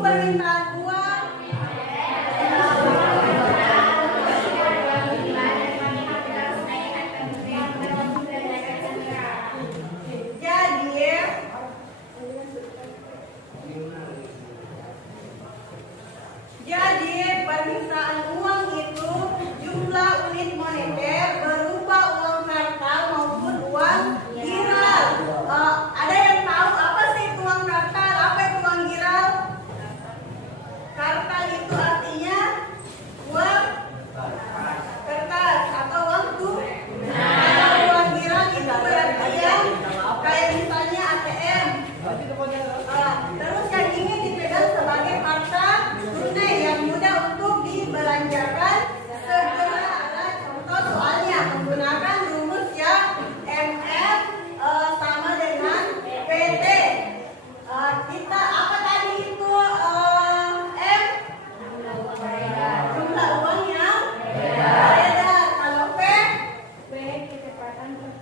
permintaan uang. Jadi permintaan uang itu jumlah unit moneter berupa uang kartal maupun uang giral. Ada yang tahu apa sih itu uang kartal? Apa itu uang giral? Kartal itu artinya uang kertas atau uang tunai. Uang giral itu berarti yang kayak misalnya ATM. Terus yang ini dipegang sebagai harta tunai yang mudah untuk dibelanjakan segera. Ada contoh soalnya menggunakan rumus yang MF sama dengan PT. Kita apa tadi itu M? Jumlah uang yang beredar. Kalau P?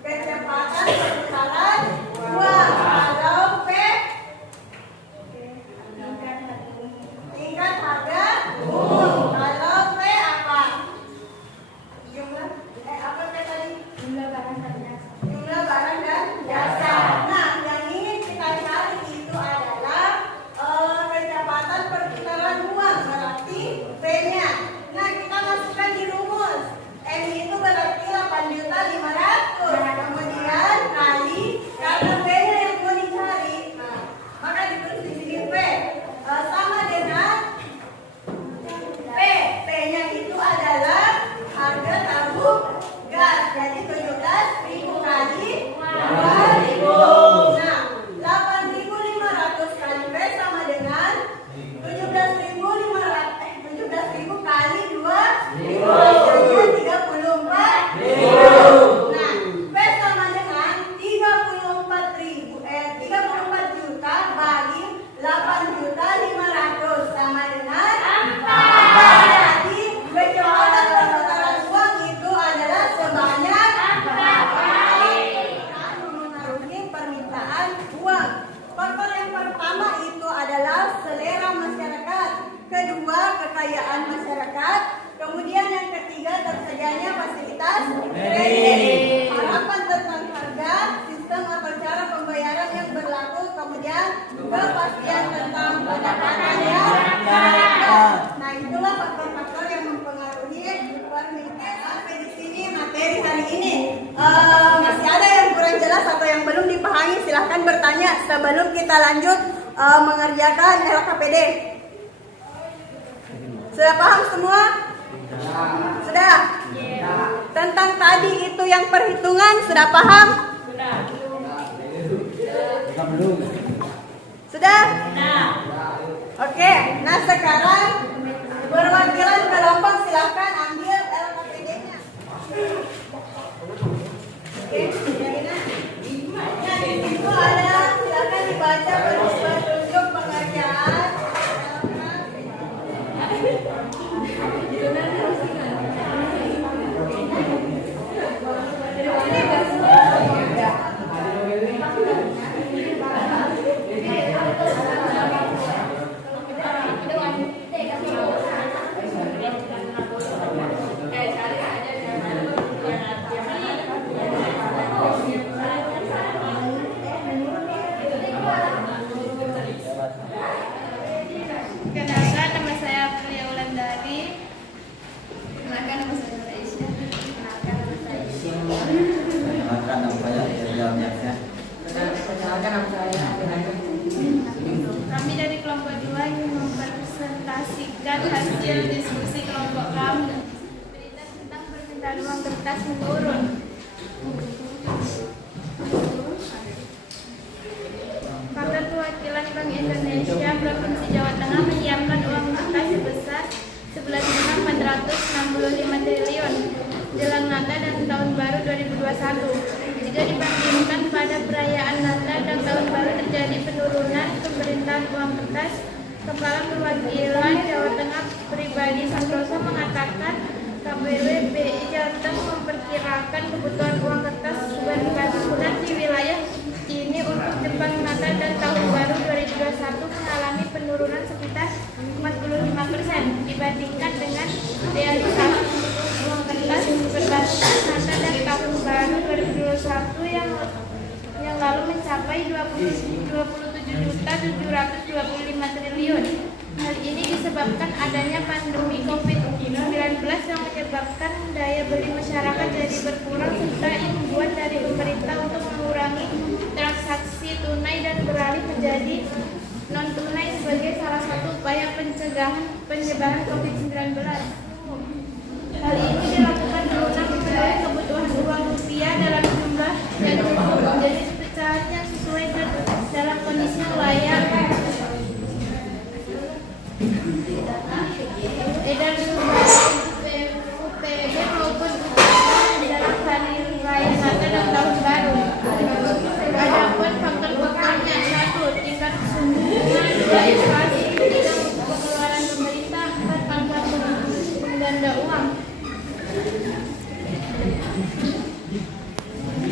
Kecepatan perputaran uang. Kalau P? Tingkat harga umum. Kalau P apa? Jumlah apa P tadi? Jumlah barang dan jasa. Nah, yang ingin kita cari itu adalah kecepatan perputaran uang, berarti P-nya. Nah, kita masukkan di rumus. M itu berarti 8.500.000. Kemudian kali karena P-nya yang mau dicari. Nah, maka ditulis di sini P sama dengan P. P-nya itu adalah harga tabung gas. Jadi 17.000 kali 2.000. Nah, 8.500 kali P sama dengan 17.000 kali 2.000. Jadinya 34.000. Nah, P sama dengan 34 juta bagi 8.500.000 sama dengan 4. Jadi kecepatan perputaran uang itu adalah sebanyak 4 memengaruhi permintaan uang. Faktor yang pertama itu adalah selera masyarakat, kedua kekayaan masyarakat, kemudian yang ketiga tersedianya fasilitas kredit, harapan tentang harga, sistem atau cara pembayaran yang berlaku, kemudian kepastian tentang pendapatan yang masyarakat. Nah, itulah faktor-faktor yang mempengaruhi permintaan. Sampai di sini materi hari ini. Masih ada yang kurang jelas atau yang belum dipahami, silahkan bertanya sebelum kita lanjut mengerjakan LKPD. Sudah paham semua? Sudah? Tentang tadi itu yang perhitungan sudah paham? Sudah? Oke, nah sekarang perwakilan kelompok silahkan ambil LKPD-nya. Oke, nah di situ ada, silahkan dibaca petunjuk pengerjaan Kenalkan, nama saya Aprilia Wulandari. Kenalkan, nama saya Aisyah. Kenalkan, nama saya Aisyah. Kenalkan nama saya Aisyah. Kenalkan nama saya Aprilia. Kami dari kelompok 2 ingin mempresentasikan hasil diskusi kelompok kami. Berita tentang permintaan uang kertas menurun. Badan Perwakilan Bank Indonesia Provinsi Jawa Tengah menyiapkan uang kertas sebesar 11.465 triliun jelang Natal dan Tahun Baru 2021. Jika dibandingkan pada perayaan Natal dan Tahun Baru terjadi penurunan pemerintahan uang kertas. Kepala Perwakilan Jawa Tengah Pribadi Santoso mengatakan KPW BI Jateng memperkirakan kebutuhan uang kertas bulan di wilayah ini untuk jam Natal dan Tahun Baru 2021 mengalami penurunan sekitar 45% dibandingkan dengan realisasi uang kertas berbatasan Natal dan Tahun Baru 2021 yang lalu mencapai 27.725 triliun. Hal ini disebabkan adanya pandemi COVID-19 yang menyebabkan daya beli masyarakat jadi berkurang serta imbauan dari pemerintah untuk mengurangi transaksi tunai dan beralih menjadi non-tunai sebagai salah satu upaya pencegahan penyebaran COVID-19. Hal ini dilakukan guna memenuhi kebutuhan uang rupiah dalam jumlah yang cukup, jadi pecahan yang sesuai dalam kondisi yang layak. Edar UPB maupun dalam hari raya Natal dan Tahun Baru. Adapun faktor-faktornya: 1. Tingkat suku bunga, 2. Inflasi, 3. Pengeluaran pemerintah, 4. Angka pengganda uang.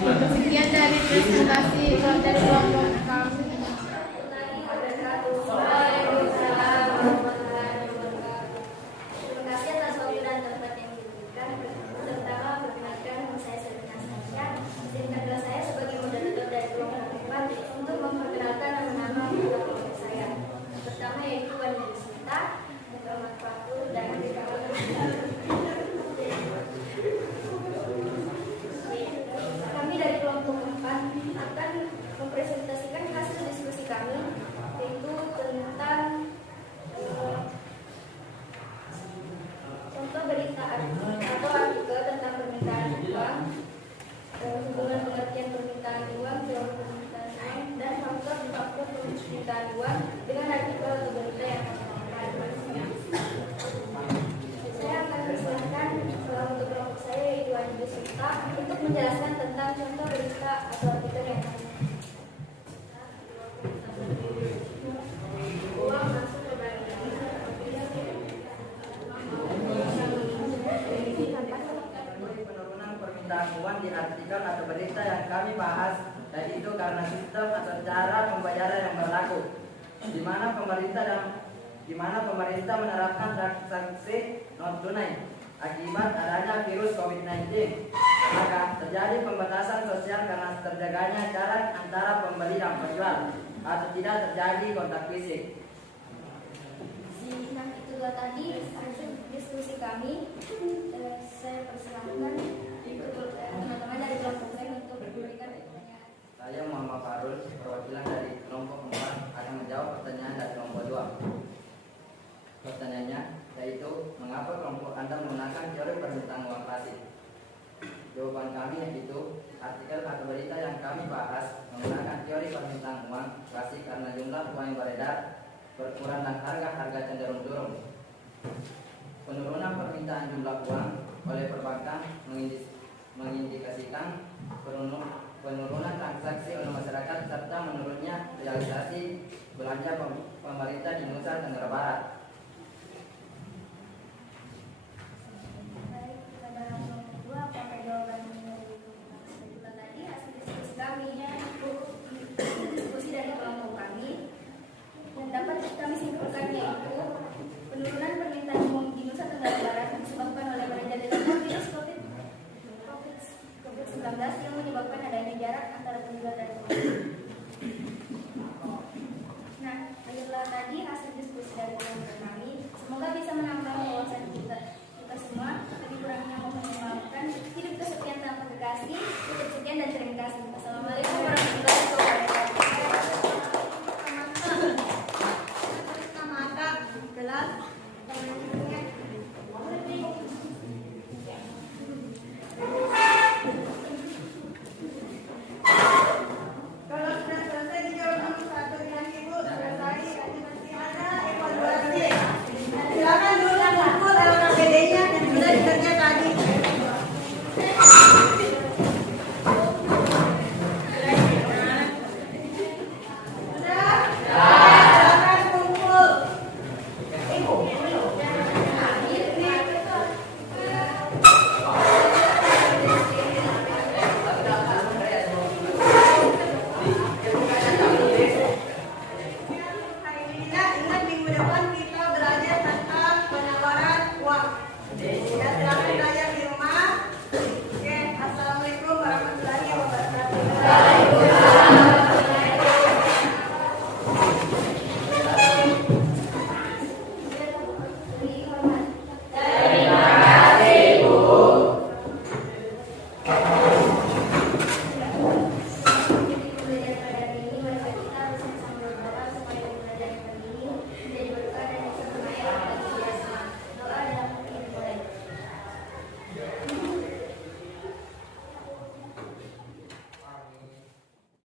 Sekian dari presentasi dari kelompok kami. Kami dari kelompok 4 akan mempresentasikan hasil diskusi kami, yaitu tentang contoh berita atau artikel tentang permintaan uang, hubungan pengertian permintaan uang, teori permintaan uang, dan faktor permintaan uang dengan artikel atau berita yang saya akan persilakan untuk kelompok saya, yaitu Adi Besuta, untuk menjelaskan tentang contoh berita atau artikel yang uang masuk ke bank. Penurunan permintaan uang di artikel atau berita yang kami bahas, dan itu karena sistem atau cara pembayaran yang berlaku, di mana pemerintah menerapkan transaksi non tunai akibat adanya virus COVID-19. Maka terjadi pembatasan sosial karena terjaganya jarak antara pembeli dan penjual atau tidak terjadi kontak fisik. Nah, itu tadi hasil diskusi kami. Saya persilahkan untuk teman-teman dari kelompok saya untuk memberikan pertanyaan. Saya Muhammad Farul, perwakilan dari kelompok 4, akan menjawab pertanyaan dari kelompok 2. Pertanyaannya yaitu, mengapa kelompok Anda menggunakan teori permintaan uang klasik? Jawaban kami yaitu, artikel atau berita yang kami bahas menggunakan teori permintaan uang klasik karena jumlah uang yang beredar berkurang dan harga cenderung turun. Penurunan permintaan jumlah uang oleh perbankan mengindikasikan penurunan transaksi oleh masyarakat serta menurunnya realisasi belanja pemerintah di Nusa Tenggara Barat. Dapat kami simpulkan yaitu penurunan permintaan uang di Nusa Tenggara Barat disebabkan oleh beredarnya virus COVID-19 yang menyebabkan adanya jarak antara penjual dan pembeli. Nah, itulah tadi hasil diskusi dari kelompok kami. Semoga bisa menambah wawasan kita semua. Lebih kurangnya mohon dimaafkan. Hidup kesekian tanpa kekasih. Hidup sekian dan terima kasih. Assalamualaikum warahmatullahi wabarakatuh. Kalau sudah selesai dijawab nomor 1 dengan Ibu, selesai. Masih ada evaluasi. Silakan dulu yang kumpul LKPD-nya dan sudah dikerja tadi. Sudah? Silakan kumpul. Ibu. depan kita